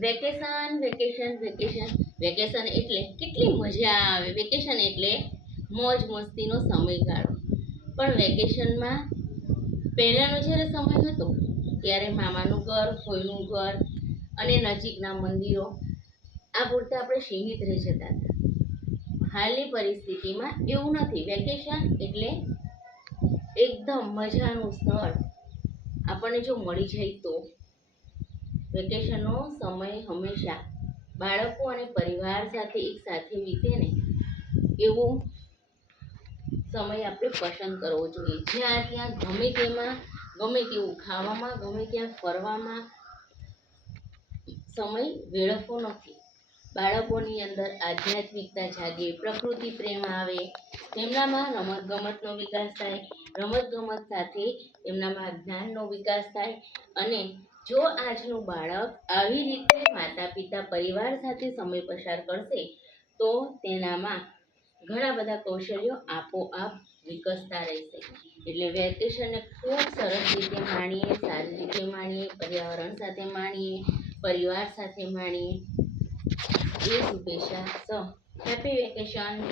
Vacation vacation vacation vacation એટલે કેટલી મજા આવે. વેકેશન એટલે મોજ મસ્તીનો સમયગાળો. પણ વેકેશનમાં પહેલાંનો જ્યારે સમય હતો ત્યારે મામાનું ઘર, ફોઈનું ઘર અને નજીકના મંદિરો આ પૂરતા આપણે સીમિત રહી જતા હતા. હાલની પરિસ્થિતિમાં એવું નથી. વેકેશન એટલે એકદમ મજાનું સ્થળ આપણને જો મળી જાય તો. વેકેશનનો સમય હંમેશા બાળકો અને પરિવાર સાથે એક સાથે વીતે ને એવો સમય આપણે પસંદ કરવો જોઈએ. જ્યાં ત્યાં ગમે તેમાં ગમે તેવું ખાવામાં, ગમે ત્યાં ફરવામાં સમય વેડફવો નથી. બાળકોની અંદર આધ્યાત્મિકતા જાગે, પ્રકૃતિ પ્રેમ આવે, તેમનામાં રમતગમતનો વિકાસ થાય, રમતગમત સાથે તેમનામાં જ્ઞાનનો વિકાસ થાય. અને જો આજનું બાળક આવી રીતે માતા પિતા પરિવાર સાથે સમય પસાર કરશે તો તેનામાં ઘણા બધા કૌશલ્યો આપોઆપ વિકસતા રહેશે. એટલે વેકેશનને ખૂબ સરસ રીતે માણીએ, સારી રીતે માણીએ, પર્યાવરણ સાથે માણીએ, પરિવાર સાથે માણીએ. એ શુભેચ્છા. Happy vacation.